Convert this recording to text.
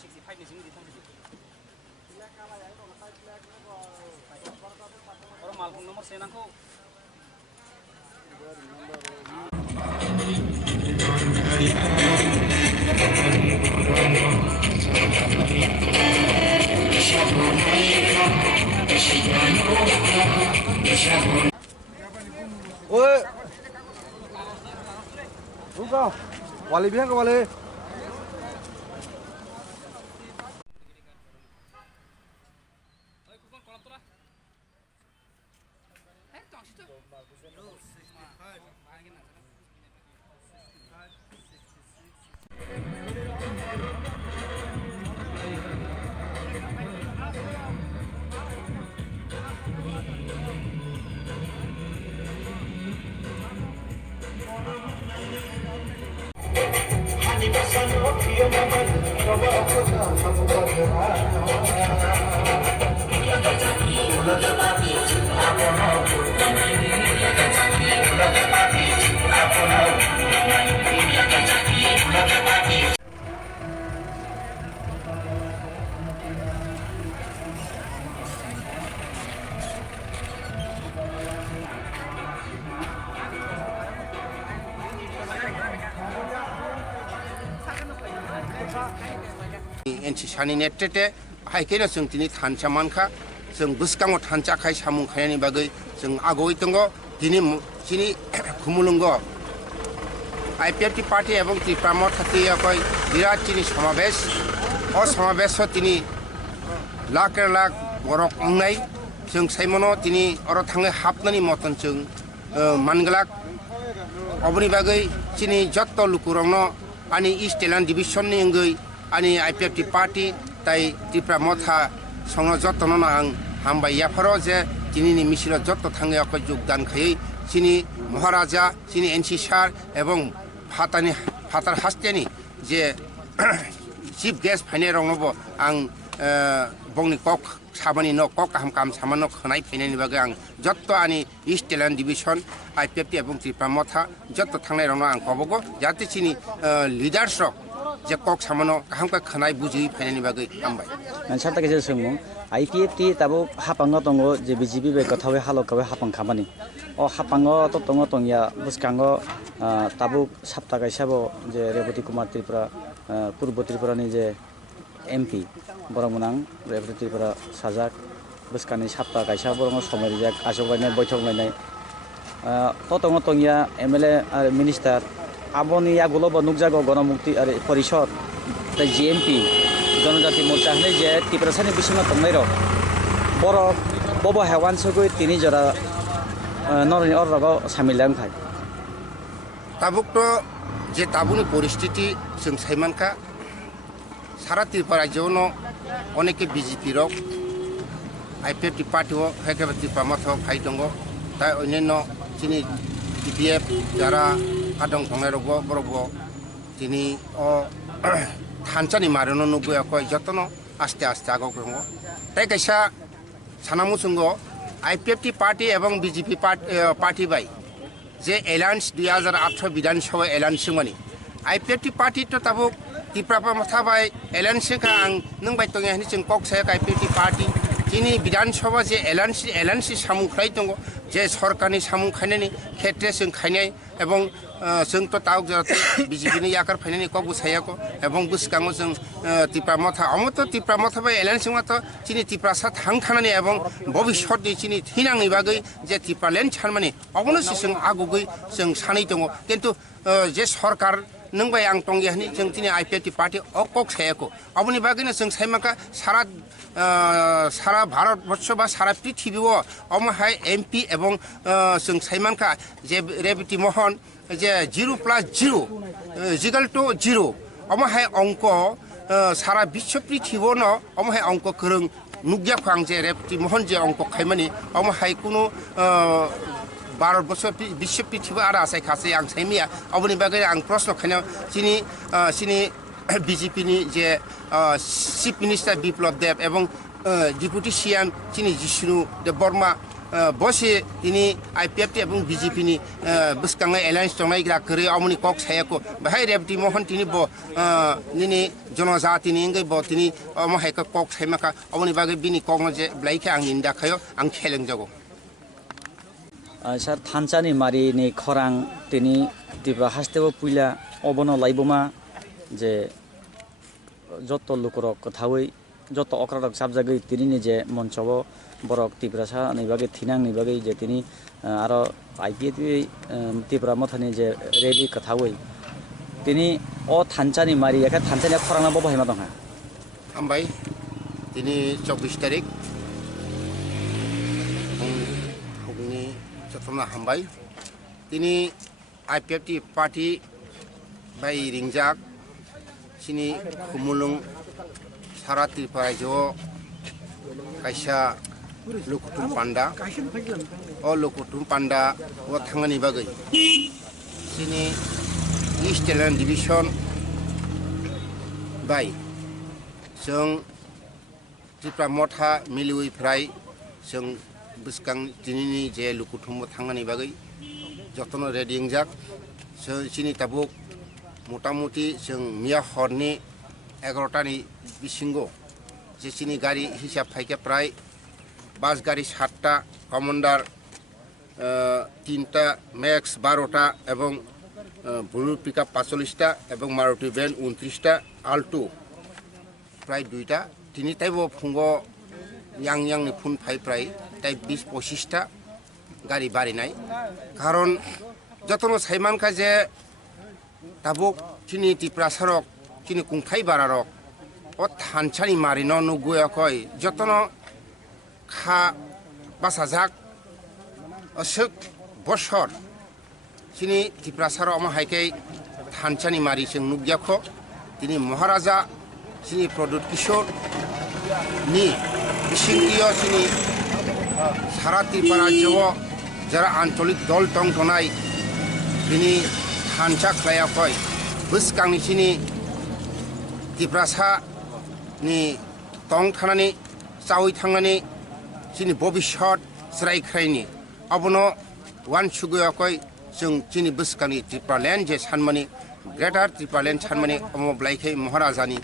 65 ni sini ditang orang malpung nomor senangku Ôi, đúng không? Wali bilang ke wali. NC Shani Netete, Haikena Sungtini Tanchamanka, Sung Buskango Tanchakai Samun Kayani Bagay, Sung Agoitongo, Dini Kumulungo. IPFT Party এবং ত্রিপুরামঠ হাতে কয় বিরাট চিনি সমাবেশ ও সমাবেশ তিনি লাখের লাখ বরক অংনাই जों साइमनो তিনি অর থাঙ্গে হাপনানি মতন जों মানগলাক অবনি বাগৈ চিনি যত লুকুরংনো আনি ইস্ট টেলান ডিভিশননি অঙ্গৈ আনি IPFT পার্টি তাই ত্রিপুরামঠা সংগ যতন আং হামবাই ইয়াফারো যে চিনিনি মিছিল যত থাঙ্গে অক যোগদান খাই চিনি মহারাজা চিনি NC সার এবং ফাতার হাস্তেনি যে চিফ গেস্ট ফাইনে রংনবো আং বংনি কক সাবানি ন কক কাহাম কাম সামান্য খনাই ফাইনানি বাগে আং যত আনি ইস্ট টেলান ডিভিশন IPFT এবং ত্রিপুরামঠা যত থাংনাই রংনো আং কবগো যাতে চিনি লিডারসক যে কক সামান্য কাহামকা খনাই বুঝি ফাইনানি বাগে আমবাই সারটা কিছু সোমো IPFT তাবো হাপাঙ্গ দঙ্গ যে BJP বে কথাবে হালকাবে হাপাং খামানি ও হাপাঙ্গ তো দঙ্গ দংয়া বুসকাঙ্গ তাবো সাপ্তা গাইসাবো যে রেবতী কুমার ত্রিপুরা পূর্ব ত্রিপুরানি যে MP বরমনাং রেবতী ত্রিপুরা সাজাক বুসকানি সাপ্তা গাইসা বরং সময় রিজাক আজবাইনাই বৈঠক লাইনাই তো দঙ্গ দংয়া MLA আর মিনিস্টার আবনি আগুলো নুকজাগো গণমুক্তি আর পরিষদ তাই GMP জনজাতি মোর্চা হলে যে ত্রিপুরাসানি বিসিমা তংনাই রক বরক বব হেওয়ান সগৈ তিনি জরা নরনি অরগাও সামিলাম খাই তাবুক তো যে তাবুনি পরিস্থিতি जों সাইমানকা সারা ত্রিপুরা রাজ্যনো অনেকে BJP রক IPFT পার্টিও হেকেবা ত্রিপুরামঠ ফাই দङ তাই অন্যান্য চিনি TPF যারা আদং থাংনাই রগ বরগ তিনি ও থানচানি মারনো নুবুই কয় যতন আস্তে আস্তে আগক দङ তাই কাইসা সানামুসুঙ্গ IPFT পার্টি এবং BJP পার্টি বাই যে এলায়েন্স 2018 বিধানসভা এলায়েন্স মানি IPFT পার্টি তো তাবুক ত্রিপুরামঠ বাই এলায়েন্স কা আং নং বাই তং হানি जों কক সায়া IPFT পার্টি যিনি বিধানসভা যে এলায়েন্স সামু খাই দङ যে সরকারনি সামু খাইনানি ক্ষেত্রে जों খাইনাই এবং जों তো তাওক যাতে BJP नि याकार फाइनानि कबु सायाको এবং बुसकाङो जों ত্রিপুরামঠ अमत ত্রিপুরামঠ बाय एलायन्स तो चिनि ত্রিপুরাसा थांखानानि এবং भबिष्यतनि चिनि थिनाङै बागै जे ত্রিপুরালেण्ड सानमानि अबनोसि जों आगुगै जों सानै दङ किन्तु जे सरकार नों बाय आं तंगियानि जों दिनै IPFT पार्टी अकक सायाको अबनि बागैनो जों साइमाका सारा भारतबर्ष बा सारा पृथ्वीआव अमहाय MP এবং जों साइमानका जे रेबती मोहन যে 0+0 = 0 अमहाय अंक सारा विश्व पृथ्वीआव अमहाय अंक गोरों नुग्याखौ आं जे रेबती मोहन जे अंक खायमानि अमहाय कुनु भारतबर्ष विश्व पृथ्वी आरो आसाय खासै आं साइमिया अबनि बागै आं प्रश्न खायनायाव चिनि BJP नि जे चिफ मिनिस्टार बिप्लब देब এবং डेपुटी CM चिनि जिष्णु देव बर्मा বসে তিনি আইপিএফটি এবং বিজেপি ni বসকাঙ্গাই এলায়েন্স টংনাই গ্রা করে আমনি কক সায়াকো বাহাই রেবটি মোহন তিনি ব নিনি জনজাতি ni ngai bo তিনি আমহাই কক সাইমাকা আমনি বাগে বিনি কক যে ব্লাইকে আং নিন্দা খায় আং খেলেং যাগো স্যার থানচানি মারিনি খরাং তিনি ত্রিপুরা হাসতেও পুইলা অবন লাইবমা যে যত লোকরক কথাই যত অক্রারক সাবজাগৈ তিনি নিজে মঞ্চব বরক ত্রিপুরা নিবাগে থিনাং নিবাগে যে তিনি আর আইপিএফ ত্রিপুরা মথানি যে রেলি কথাই তিনি ও থানচানি মারি একা থানচানি খরাং না বহাইমা দং হামবাই তিনি 24 তারিখ ফুংনি চতনা হামবাই তিনি আইপিএফটি পার্টি বাই রিংজাক সিনি খুমুলুং সারা ত্রিপুরা জ কাইসা লুকুটুম পান্ডা ও লুকুটুম পান্ডা ও থাঙ্গানি বাগै সিনি ইস্ট টেলেন্ट डिविजन बाय जों त्रिपुरा मथा मिलिउइफ्राय जों बसकां दिनैनि जे लुकुथुम थांनानै बागै जतन रेडिं जाक सिनि ताबुक मोटामुटी जों मिया हरनि 11टानि बिसिंगो जे सिनि गारि हिसाब फाइके प्राय बास गारि 7टा कमान्डार 3टा मैक्स 12टा एवं बुलु पिकआप 45टा एवं मारुति वैन 29टा आल्टो प्राय 2टा तिनि टाइबो फुंगो यांनि फुन फाइ प्राय टाइप 20-25टा गारि बारिनाय कारण जतन साइमानका जे ताबुक तिनि त्रिपुरा सरक तिनि कुंथाइ बारारक ओ थानसानि मारिनो नुगुयाखय जतन खा बासाजाक असक बसर सिनि त्रिपुरा सर हाइके थानसानि मारि जों नुग्याखो तिनि महाराजा सिनि प्रदुत किशोर नि बिसिंगियो सिनि सारा त्रिपुरा राज्य जरा आंचलिक दल दं थनाय बिनि थानसा खायाखय बसकांनि सिनि त्रिपुरा नि दं थानानै चावै थांनानै सिनि भबिष्यत स्रायख्रायनि अबनो वान सुगयाखय जों चिनि बसकानि त्रिपुरा लैंड जे सानमानि ग्रेटार त्रिपुरा लैंड सानमानि अमब्लाइखै महाराजानि